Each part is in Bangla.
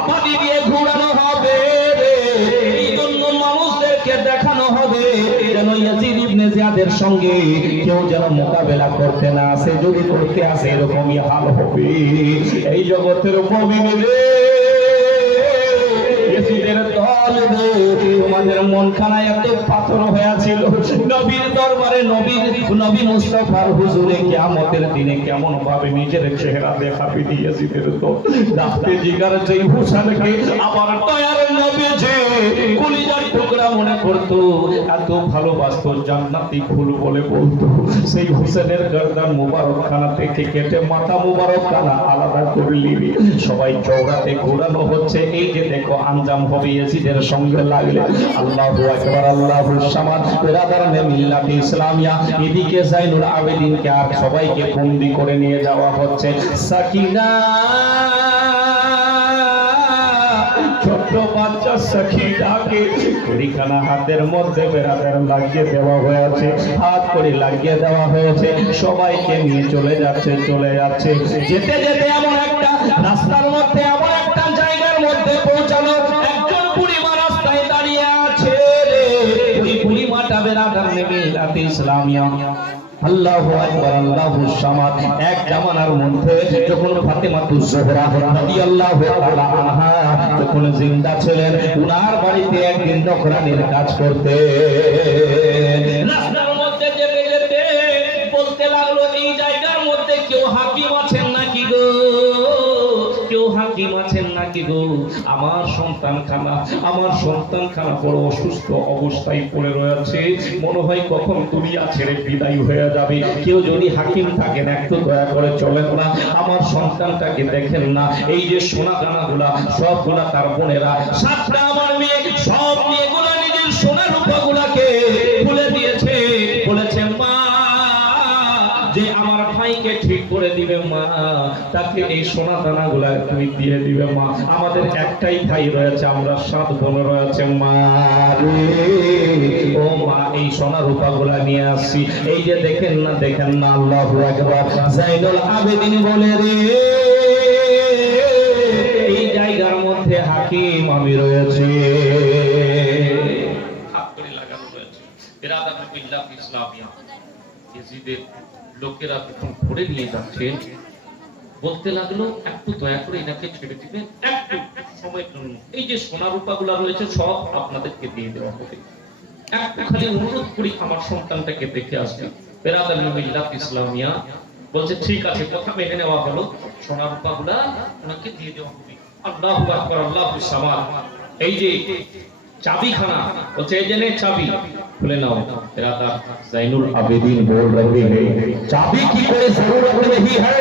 আবাদি দিয়ে ঘোরানো হবে। এই জন্য মানুষদেরকে দেখানো হবে যেন ইয়াজিদ ইবনে জিয়াদের সঙ্গে কেউ যেন মোকাবেলা করতে না আসে, যদি করতে আসে এরকমই হাল হবে। এই জগতের মুমিনরে ইয়াজিদের দল তোমাদের মনখানা এত পাথর হয়ে ছিল, নবীর দরবারে নবী মুস্তাফার হুজুরে কিয়ামতের দিনে কেমন ভাবে নিজের চেহারা দেখাবে ইয়াজিদের দল। রাতে জিগার যেই হুসাইনকে আমার দয়ার নবী যে কলিজার টুকরা মনে করত, এত ভালোবাসতো, জান্নাতি ফুল বলে বলতো, সেই হুসেনের গর্দান মুবারক খানা থেকে কেটে মাথা মুবারক খানা আলাদা করে নিবি। সবাই চৌরাতে ঘোরানো হচ্ছে। এই যে দেখো আঞ্জাম হবে ইয়াজিদের সঙ্গে লাগলে। আল্লাহু আকবার, আল্লাহু সামাদ। বিরাদারানে মিল্লাত ইসলামিয়া, এদিকে জাইনুল আবেদিনকে আর সবাইকে বন্দী করে নিয়ে যাওয়া হচ্ছে। সাকিনা ছোট্ট বাচ্চা সাকিনাকে কুড়িখানা হাতের মধ্যে বেরাদার লাগিয়ে দেওয়া হয়েছে, হাত করে লাগিয়ে দেওয়া হয়েছে। সবাইকে নিয়ে চলে যাচ্ছে। যেতে যেতে এমন একটা রাস্তার মধ্যে, এমন একটা জায়গার মধ্যে পৌঁছালো, একজন বুড়িমা রাস্তায় দাঁড়িয়ে আছে। ওই বুড়িমাটা বেরাদারানে মিল্লাত ইসলামিয়া। আল্লাহু আকবার, আল্লাহু সামাদ। এক জামানার মধ্যে যখন ফাতেমাতুজ জোহরা রাদিয়াল্লাহু তাআলা আনহা যখন জিন্দা ছিলেন, উনার বাড়িতে একদিন নকরানির কাজ করতে রাস্তার মধ্যে যেতে যেতে বলতে লাগলো, এই জায়গার মধ্যে কেউ হাকিম আছেন নাকি গো? কেউ হাকিম আছেন নাকি গো? আমার সন্তানখানা বড় অসুস্থ অবস্থায় পড়ে রয়েছে, মনে হয় কখন দুনিয়া ছেড়ে বিদায় হয়ে যাবে। কেউ যদি হাকিম থাকেন একটু দয়া করে চলেন না, আমার সন্তানটাকে দেখেন না। এই যে সোনা দানাগুলা সবগুলা তার বোনেরা, সাতটা আমার মেয়ে, সব মেয়েগুলা নিজের সোনা রূপাগুলাকে খুলে দিয়েছে। বলেছে মা যে আমার ভাইকে ঠিক করে দিবে মা, তাকে এই সোনা দানাগুলা তুমি দিয়ে দিবে মা। আমাদের একটাই ভাই রয়েছে, আমরা 7 বোন রয়েছে মা রে। ও মা, এই সোনা রূপাগুলা নিয়ে আসছি। এই যে দেখেন না, আল্লাহু আকবার। জাইনুল আবেদিন বলে রে, এই জায়গার মধ্যে হাকিম আমি রয়েছে। হাতকড়ি লাগানো রয়েছে। বিরাদারানে মিল্লাত ইসলামিয়া, ইয়াজিদের লোকেরা যখন ধরে নিয়ে যাচ্ছেন, বলতে লাগলো একটু দয়া করে এনাকে ছেড়ে দিবেন, একটু সময়ের জন্য। এই যে সোনা রূপাগুলা রয়েছে সব আপনাদেরকে দিয়ে দেওয়া হবে, একটু খালি অনুরোধ করি আমার সন্তানটাকে দেখে আসবে। বিরাদারানে মিল্লাত ইসলামিয়া বলছে ঠিক আছে, কথা মেনে নেওয়া হলো। সোনা রূপাগুলা ওনাকে দিয়ে দেওয়া হবে। আল্লাহু আকবার, আল্লাহু সামাদ। এই যে চাবিখানা বলছে, এই যে নে চাবি, খুলে নাও। बिरादर ज़ैनुल आबिदीन बोल रहे हैं, चाबी की कोई जरूरत नहीं है,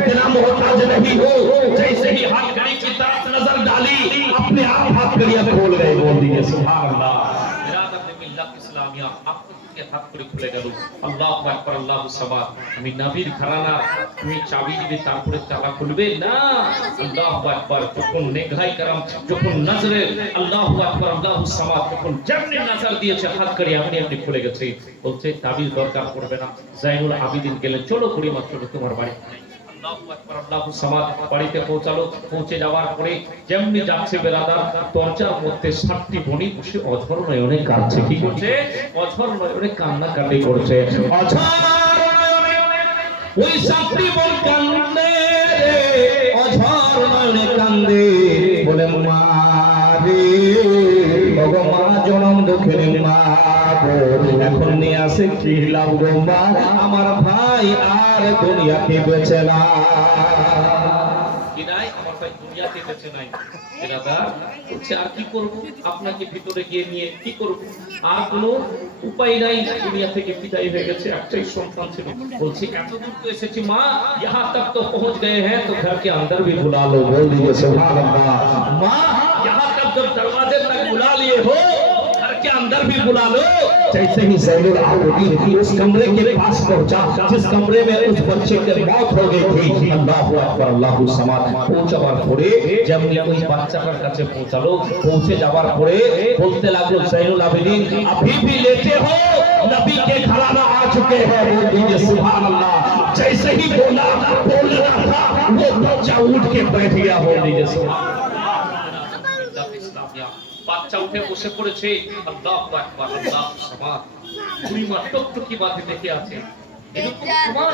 इतना मोहताज नहीं हो। जैसे ही हाथ घड़ी की तरफ नजर डाली, अपने आप हाथ घड़ियां खोल गए। बोल दीजिए सुभान अल्लाह। बिरादर ने मिल्लत इस्लामिया आपके हाथ করে খুলে গেল। আল্লাহু আকবার, আল্লাহু সামাদ। আমি নবীর ঘরানা, তুমি চাবি দিবে তারপরে তালা খুলবে না। আল্লাহু আকবার। যখন নেগাই کرام, যখন নজরে আল্লাহু আকবার, আল্লাহু সামাদ, যখন যেমনি নজর দিয়েছে হাত করে আপনি আপনি খুলে গেছে। বলছে তাবির দরকার পড়বে না। জাইনুল আবিদিন গেলেন, চলো বুড়িমা চলো তোমার বাড়ি। আল্লাহু আকবার, আল্লাহু সামাদ। বাড়িতে পৌঁছালো। পৌঁছে যাওয়ার পরে যেমনি যাচ্ছে বেরাদার, দরজার মধ্যে 7টি বনি বসে অঝর নয়নে কাঁদছে। কি করছে? অঝর নয়নে কান্নাকাটি করছে। অঝর ওই 7টি বন কান্দে, অঝর নয়নে কান্দে, বলে মা রে, ওগো মা, জনম দুঃখের মা গো, এখন নিয়ে আসে কি লাভ গো মা, আমার ভাই আর দুনিয়াতে বেঁচে না। কি নাই, আমার ভাই দুনিয়াতে বেঁচে নাই। দাদা বলছে আর কি করব, আপনাকে ভিতরে গিয়ে নিয়ে কি করব, আর কোনো উপায় নাই, দুনিয়া থেকে বিদায় হয়ে গেছে, একটাই সন্তান ছিল। বলছি এতদূর তো এসেছি মা, यहाँ तक तो पहुंच गए हैं तो घर के अंदर भी बुला लो। बोल दीजिए सुभान अल्लाह। माँ, यहाँ तक जब दरवाजे तक बुला लिए हो, घर के अंदर भी बुला लो। जैसे ही ज़ैनुल आबिदीन उस कमरे के पास पहुंचा जिस कमरे में उस बच्चे की मौत हो गई थी, अल्लाहु अकबर, अल्लाहु समाद। পৌঁছাবার পরে যেমনি ওই বাচ্চাটার কাছে পৌঁছালো, পৌঁছে যাওয়ার পরে বলতে লাগলো ज़ैनुल आबिदीन, अभी भी लेटे हो, नबी के घराना आ चुके हैं। बोल दीजिए सुभान अल्लाह। जैसे ही बोल रहा था वो बच्चा उठ के बैठ गया। बोल दीजिए सुभान अल्लाह। ইসলামিয়া। বাচ্চা উঠে বসে পড়েছে, আল্লাহু আকবার, আল্লাহু সামাদ। বুড়িমা টকটকি বাঁধে দেখে আছে, এরকম তোমার